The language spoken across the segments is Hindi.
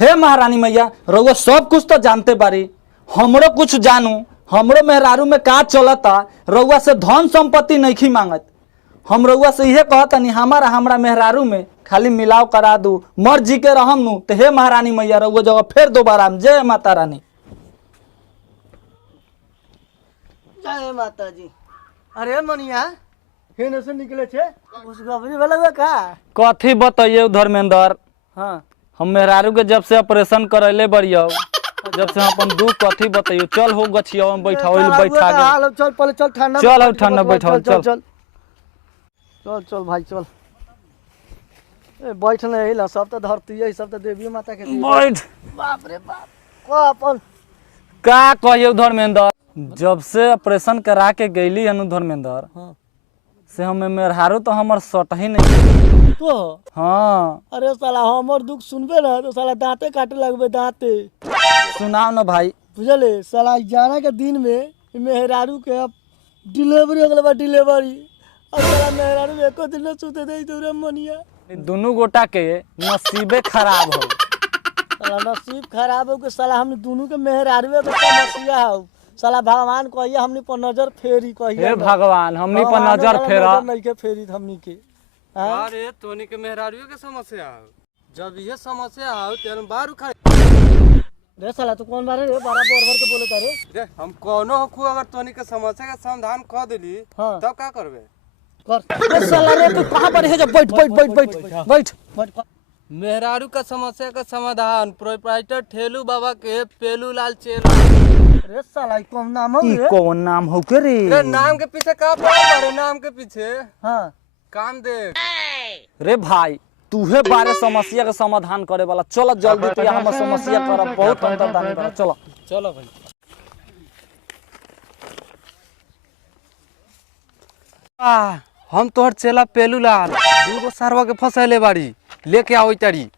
हे महारानी मैया रउआ सब कुछ तो जानते बारी, हमरो कुछ जानू, हमरो मेहरारू में का चलता। रउआ से धन संपत्ति नहीं मांगत, हम रउआ से इहे कहतनी हमरा मेहरारू में खाली मिलाव करा दू, मर जी के रहम नु। तो हे महारानी मैया रउआ जगह फिर दोबारा जय माता रानी। जय माता जी। अरे मनिया हेने से निकले छे उस गबरी वाला का कथी बताइए धर्मेंद्र। हां हम मेहरारू के जब से ऑपरेशन करैले बड़ियो, जब से हम अपन दुख कथी बताइयो। चल हो गछियो में बैठाओ बैठा के चल पहले चल ठंडा चल ठंडा बैठाओ चल चल चल चल भाई चल। ए बैठने हिला सब तो धरती है, सब तो देवी माता के बैठ। बाप रे बाप को अपन का कहियो धर्मेंद्र, जब से ऑपरेशन करा के गईली हनु धर्मेंद्र हां से हमें मेहरारू तो हमर सट ही नहीं तो। हाँ अरे साला हमर दुख सुनबे ना तो साला दांते काटे लगबे दांते। सुनाओ ना भाई। बुझले साला जाना के दिन में मेहरारू के अब डिलीवरी हो गल बा डिलीवरी। अब साला मेहरारू एको दिन न सुते दे दूरे मनिया। दोनों गोटा के नसीबे खराब हो। साला नसीब खराब हो के साला हमने दोनों के मेहरारू के समस्या हो। साला भगवान कहिए हमनी पर नजर फेरी कहिए। हे भगवान हमनी पर नजर फेरा। नहीं के फेरी हमनी के। अरे तोनी के मेहरारू के समस्या हो, जब ये समस्या हो तेरे बार उखाड़। रे साला तू कौन बारे रे बारा बोर भर के बोले तारे रे हम कोनो हकू अगर तोनी के समस्या का समाधान कर देली तब का करबे कर। रे साला रे तू कहां पर है? जब बैठ बैठ बैठ बैठ बैठ बैठ। मेहरारू का समस्या का समाधान प्रोप्राइटर ठेलू बाबा के पेलू लाल चेला। रे साला कौन नाम हो ई रे? कौन नाम हो के रे? रे नाम के पीछे का पड़ा रे? नाम के पीछे हां काम देख। रे भाई तूहे बारे समस्या का समाधान करे वाला। चलो जल्दी तो हम समस्या करब, बहुत अंदर दानी बा। चलो चलो भाई। हम तोहर चेला पेलू लाल दूगो सरवा के फसैले बाड़ी, लेके आओ तारी।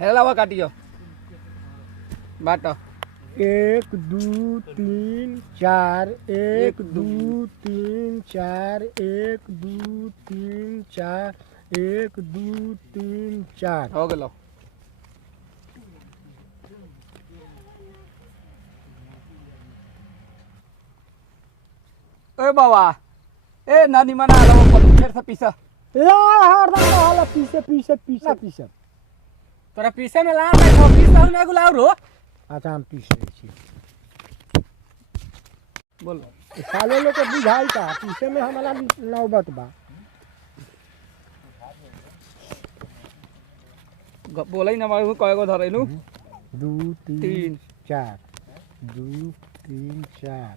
हेलावा काटियो बाटो। 1 2 3 4 1 2 3 4 1 2 3 4 1 2 3 4 हो गेलो। ए बाबा ए नानी मना लो फिर से पीछे हरदम कहला पीछे पीछे पीछे पीछे। तोरा पीछे में ला बैठो, पीछे ना गुलाव रो। अच्छा हम पीछे छी बोल साले लोग के बुझाई का पीछे में हमारा नौबत बा। बोलै ना मारू कय गो धरैलू। 2 3 4 2 3 4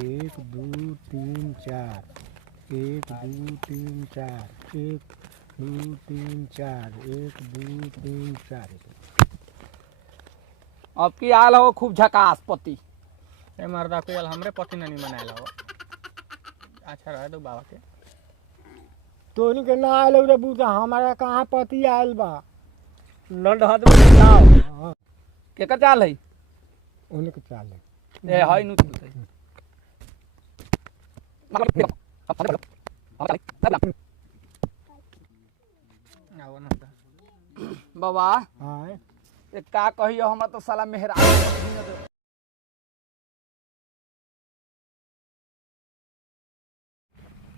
1 2 3 4 1 2 3 4 1 2 3 4 1 2 3 4। अब की आल हो खूब झकास पति। ए मर्दा कोई हमरे पति नहीं बनाएला हो। अच्छा रहे तो बाबा के तोनी के ना आयल रे बूढ़ा, हमारा कहाँ पति आयल बा। नंद हाथ में लाओ के का चाल है? उन्हीं के चाल है। ए हाय नु बाबा हां ए का कहियो हमरा तो साला मेहरा।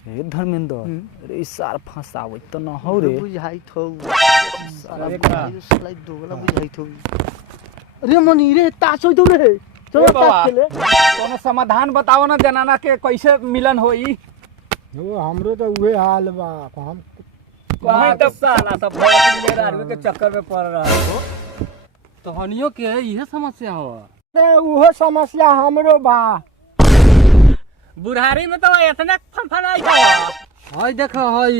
हे धर्मेंद्र अरे सार फंसावे तो न हो रे। बुझाई थौ साला साला दोगला बुझाई थौ। अरे मनी रे तासो दो रे। चलो तास खेले। कोनो समाधान बताओ ना जनाना के कैसे मिलन होई। वो हमरो तो उहे हाल बा। हम कहीं तो साला सब मेहरा के चक्कर में पड़ रहा हो। तो हनियो के यह समस्या हो। अरे उहो समस्या हमरो बा। बुढ़ारी में तो इतना फनफनाई था। हाय देखो हाय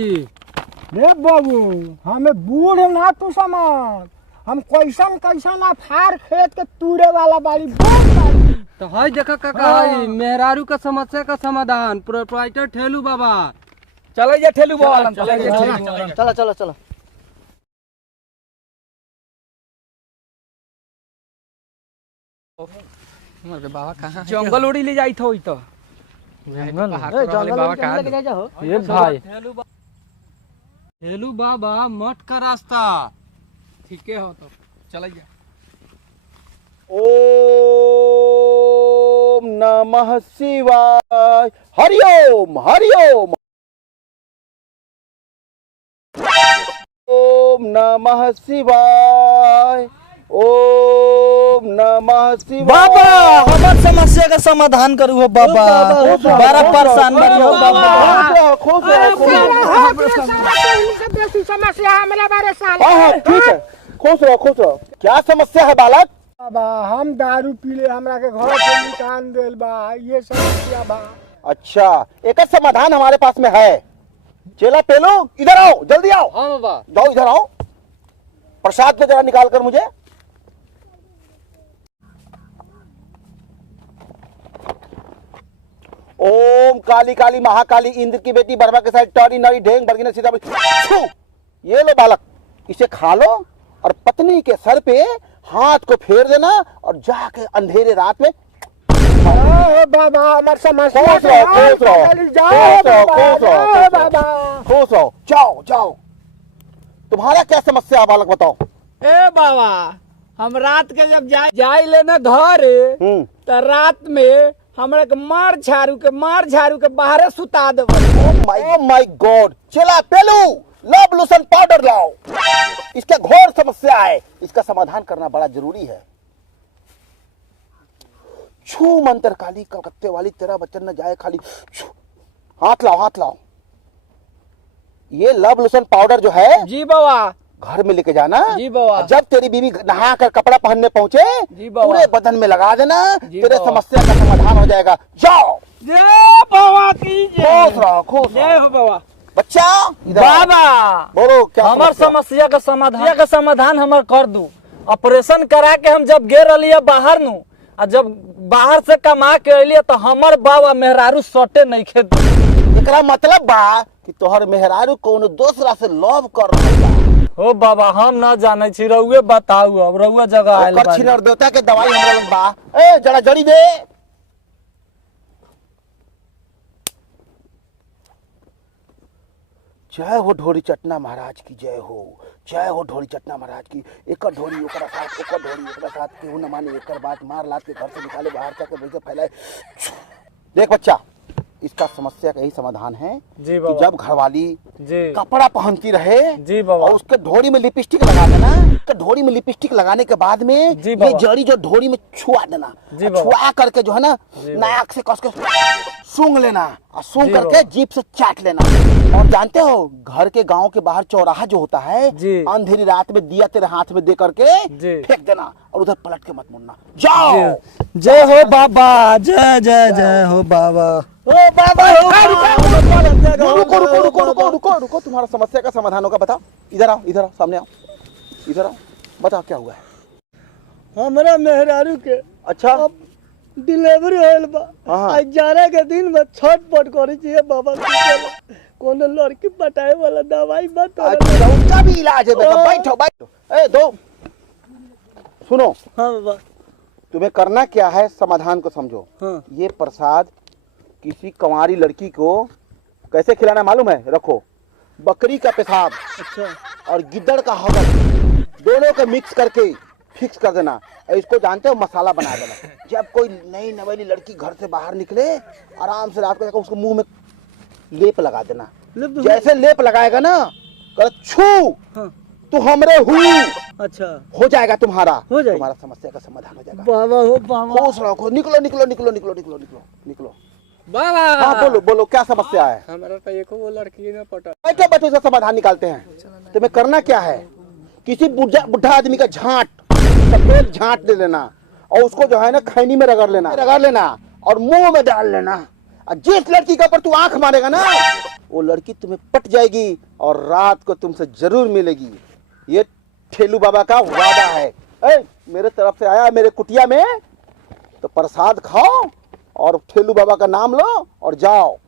रे बाबू हमें बूढ़ ना तू समझ, हम कैसन कैसन अफार खेत के तूरे वाला बाड़ी बहुत बाड़ी। तो हाय देखो काका हाय मेहरारू का समस्या का समाधान प्रोप्राइटर ठेलू बाबा। चलो ये ठेलू बाबा चलो चलो चलो। हमारे बाबा कहाँ है? जंगल उड़ी ले जाई थो तो पहाड़ पर वाले बाबा का हाथ। ये भाई हेलू बाबा मठ का रास्ता। ठीक है हो तो चलिए। ओम नमः शिवाय। हरिओम हरिओम। ओम नमः शिवाय। ओम नमः शिवाय। बाबा हमर समस्या का समाधान करू हो बाबा, बड़ा परेशान बनी हो बाबा। खुश रहो, खुश रहो। समस्या हमारा बारे साल हाँ, ठीक है, खुश रहो, खुश रहो। क्या समस्या है बालक? बाबा हम दारू पीले हमरा के घर से निकाल देल बा, ये समस्या बा। अच्छा, एक समाधान हमारे पास में है। चेला पेलो इधर आओ, जल्दी आओ। हाँ बाबा। जाओ इधर आओ, प्रसाद को जरा निकाल कर मुझे। ओम काली काली महाकाली इंद्र की बेटी बर्मा के साथ टॉरी नरी ढेंग बरगिना सीधा छू। ये लो बालक, इसे खा लो और पत्नी के सर पे हाथ को फेर देना और जाके अंधेरे रात में बाबा हमार समस्या खुश रहो, खुश रहो, जाओ खुश रहो, बाबा, खुश रहो, जाओ बाबा। खुश रहो। जाओ जाओ। तुम्हारा क्या समस्या है बालक, बताओ। ए बाबा हम रात के जब जाई लेना घर तो रात में हमरा के मार झाड़ू के बाहर सुता देबो। Oh my God. चला पेलू लव लोशन पाउडर लाओ। इसका घोर समस्या है, इसका समाधान करना बड़ा जरूरी है। छू मंत्र काली कलकत्ते वाली, तेरा बच्चन न जाए खाली। छू। हाथ लाओ, हाथ लाओ। ये लव लोशन पाउडर जो है जी बाबा, घर में लेके जाना। जी बाबा। जब तेरी बीवी नहा कर कपड़ा पहनने पहुंचे जी बाबा। पूरे बदन में लगा देना, जी तेरे बाबा। समस्या का समाधान हो जाएगा। जाओ। जय बाबा की खुश रहो, खुश जय रहो। हो बाबा। बच्चा इधर आओ। बाबा बोलो क्या हमर समस्या का समाधान हमर कर दू। ऑपरेशन करा के हम जब गे रहिए बाहर नु, आ जब बाहर से कमा के अलिए तो हमर बाबा मेहरारू सटे नहीं खेत। एकरा मतलब बा कि तोहर मेहरारू कोनो दूसरा से लव कर रहा बा। हो बाबा हम न जाने छी, रउए बताऊ। अब रउए जगह आइल ओकर बानी। छिनर देवता के दवाई हमरा लग बा। ए जड़ा जड़ी दे। जय हो ढोरी चटना महाराज की जय हो। जय हो ढोरी चटना महाराज की। एक ढोरी ओकरा साथ, एक ढोरी ओकरा साथ, केहू न माने एकर बात। मार लात के घर से निकाले, बाहर जाके वैसे फैलाए। देख बच्चा, इसका समस्या का यही समाधान है जी कि बाबा। जब घरवाली जी कपड़ा पहनती रहे जी बाबा। और उसके ढोरी में लिपस्टिक लगा देना। तो ढोरी में लिपस्टिक लगाने के बाद में जी ये बाबा। जड़ी जो ढोरी में छुआ देना, जी और बाबा। छुआ करके जो है ना जी बाबा। नाक से कस के सूंघ लेना और सूंघ जी करके बाबा। जीभ से चाट लेना। और जानते हो घर के गांव के बाहर चौराहा जो होता है, जी। अंधेरी रात में दिया तेरे हाथ में दे करके जी। फेंक देना और उधर पलट के मत मुड़ना। जाओ। जय हो बाबा, जय जय जय हो बाबा। ओ बाबा रुको रुको रुको रुको रुको रुको, तुम्हारा समस्या का समाधान होगा। बताओ, इधर आओ, इधर आओ, सामने आओ, इधर आओ, बताओ क्या हुआ है। हमरा मेहरारू के अच्छा, डिलीवरी होल बा। हाँ। आज जाने के दिन में छटपट करे छिए बाबा। कोनो लड़की पटाए वाला दवाई मत। अच्छा उसका भी इलाज है बेटा। बैठो बैठो। ए दो सुनो, हाँ बाबा। तुम्हें करना क्या है, समाधान को समझो। हाँ। ये प्रसाद किसी कंवारी लड़की को कैसे खिलाना मालूम है? रखो, बकरी का पेशाब अच्छा। और गिद्दड़ का हगल दोनों को मिक्स करके फिक्स कर देना। और इसको जानते हो मसाला बना देना। जब कोई नई नवेली लड़की घर से बाहर निकले, आराम से रात को जाकर उसको मुंह में लेप लगा देना। जैसे लेप लगाएगा ना, कर छू तू हमरे हूँ, अच्छा हो जाएगा तुम्हारा। हो जाएगा। तुम्हारा समस्या का समाधान हो जाएगा। बाबा हो बाबा। खुश रहो, खुश। निकलो निकलो निकलो निकलो निकलो निकलो निकलो। बाबा हाँ बोलो बोलो, क्या समस्या है? हमारा तो एको वो लड़की ने पटा। बैठो बैठो, इसका समाधान निकालते हैं। तुम्हें करना क्या है, किसी बुढ़ा आदमी का झांट, सफेद झांट ले लेना और उसको जो है ना खैनी में रगड़ लेना और मुंह में डाल लेना। और जिस लड़की का पर तू आंख मारेगा ना, वो लड़की तुम्हें पट जाएगी और रात को तुमसे जरूर मिलेगी। ये ठेलू बाबा का वादा है। ए, मेरे तरफ से आया मेरे कुटिया में, तो प्रसाद खाओ और ठेलू बाबा का नाम लो और जाओ।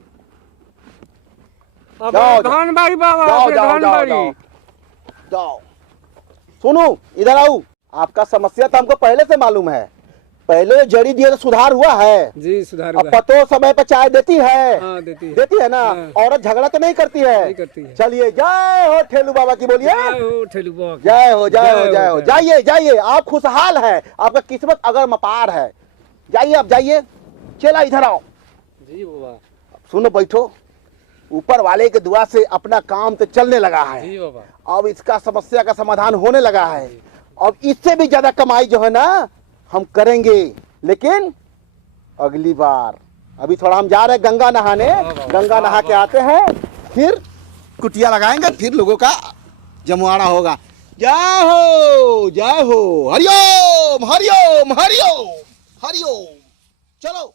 जाओ धनबाड़ी बाबा, जाओ अपने जाओ जाओ धनबाड़ी। जाओ जाओ। सुनो इधर आओ। आपका समस्या तो हमको पहले से मालूम है। पहले जड़ी दिए तो सुधार हुआ है? जी सुधार अब पतो समय पर चाय देती है? हाँ देती है। देती है ना? औरत झगड़ा तो नहीं करती है? नहीं करती है। चलिए जय हो ठेलू बाबा की बोलिए। ठेलू बाबा की। जय हो जय हो जय हो। जय। जाइए जाइए, आप खुशहाल है, आपका किस्मत अगर मपार है। जाइए आप जाइए। चला इधर आओ। जी बाबा। सुनो बैठो। ऊपर वाले के दुआ से अपना काम तो चलने लगा है। जी बाबा। अब इसका समस्या का समाधान होने लगा है। अब इससे भी ज्यादा कमाई जो है ना हम करेंगे, लेकिन अगली बार। अभी थोड़ा हम जा रहे हैं गंगा नहाने, गंगा नहा के आते हैं, फिर कुटिया लगाएंगे, फिर लोगों का जमुआरा होगा। जय हो हरिओम हरिओम हरिओम हरिओम। चलो।